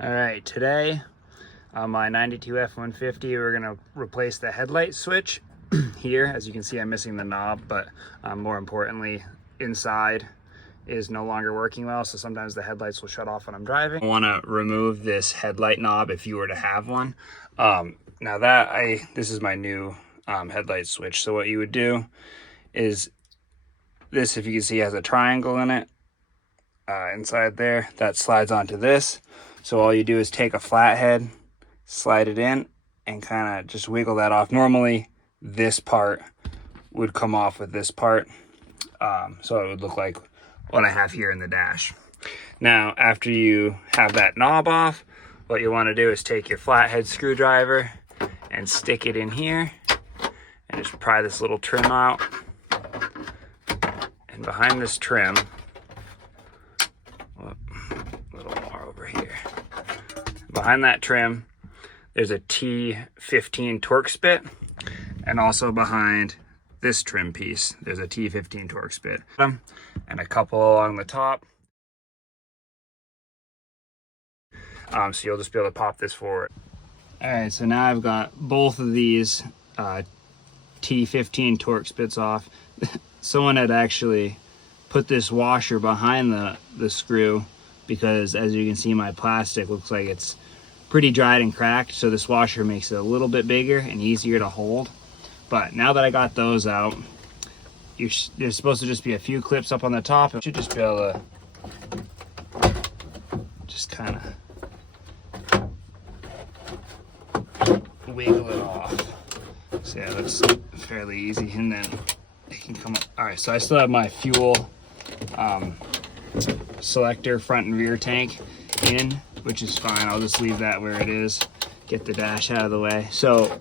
All right, today on my 92 F-150, we're gonna replace the headlight switch here. As you can see, I'm missing the knob, but more importantly, inside is no longer working well, so sometimes the headlights will shut off when I'm driving. I wanna remove this headlight knob if you were to have one. This is my new headlight switch. So what you would do is this, if you can see, has a triangle in it inside there that slides onto this. So all you do is take a flathead, slide it in, and kind of just wiggle that off. Normally this part would come off with this part, so it would look like what I have here in the dash. Now after you have that knob off, what you want to do is take your flathead screwdriver and stick it in here and just pry this little trim out. And behind this trim, a little more over here, behind that trim there's a T15 Torx bit, and also behind this trim piece there's a T15 Torx bit, and a couple along the top. So you'll just be able to pop this forward. All right, so now I've got both of these T15 Torx bits off. Someone had actually put this washer behind the screw, because as you can see, my plastic looks like it's pretty dried and cracked, so this washer makes it a little bit bigger and easier to hold. But now that I got those out, there's supposed to just be a few clips up on the top. You should just be able to just kind of wiggle it off. So yeah, that's fairly easy, and then it can come up. All right, so I still have my fuel selector front and rear tank in, which is fine. I'll just leave that where it is, get the dash out of the way. So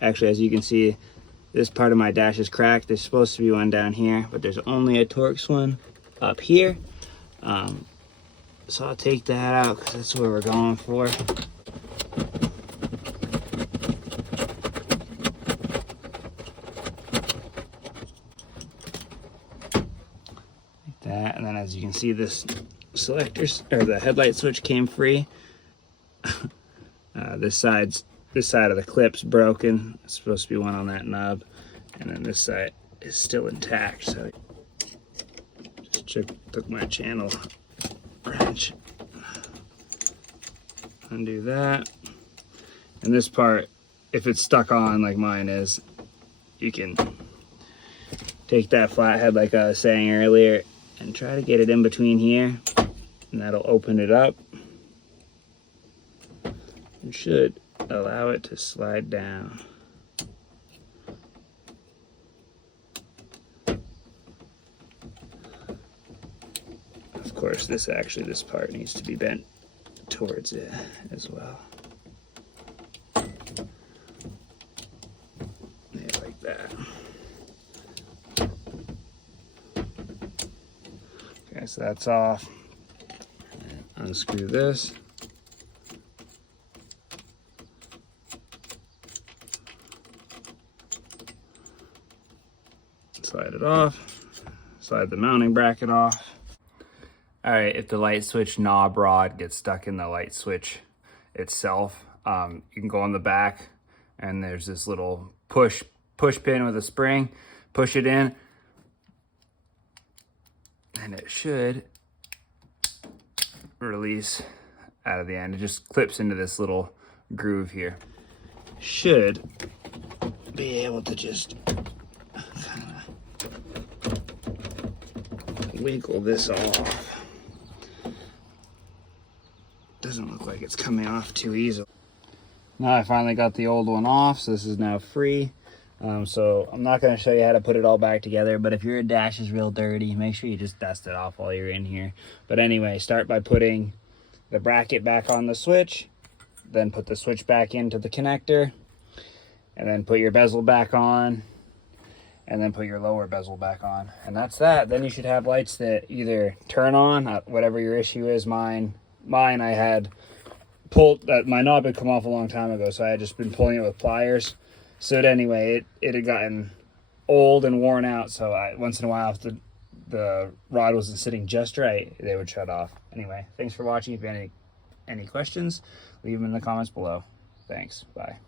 actually, as you can see, this part of my dash is cracked. There's supposed to be one down here, but there's only a Torx one up here. So I'll take that out because that's where we're going for. That, and then as you can see, this the headlight switch came free. This side of the clip's broken. It's supposed to be one on that knob, and then this side is still intact. So just took my channel wrench, undo that, and this part, if it's stuck on like mine is, you can take that flathead, like I was saying earlier, and try to get it in between here, and that'll open it up and should allow it to slide down. Of course, this part needs to be bent towards it as well. Yeah, like that. Okay, so that's off. Unscrew this. Slide it off. Slide the mounting bracket off. All right, if the light switch knob rod gets stuck in the light switch itself, you can go on the back, and there's this little push pin with a spring. Push it in, and it should release out of the end. It just clips into this little groove here. Should be able to just kind of wiggle this off. Doesn't look like it's coming off too easily. Now I finally got the old one off, so this is now free. So I'm not going to show you how to put it all back together, but if your dash is real dirty, make sure you just dust it off while you're in here. But anyway, start by putting the bracket back on the switch, then put the switch back into the connector, and then put your bezel back on, and then put your lower bezel back on. And that's that. Then you should have lights that either turn on, whatever your issue is. Mine I had pulled, that my knob had come off a long time ago, so I had just been pulling it with pliers. So anyway, it had gotten old and worn out, so once in a while, if the rod wasn't sitting just right, they would shut off. Anyway, thanks for watching. If you have any Any questions, leave them in the comments below. Thanks. Bye.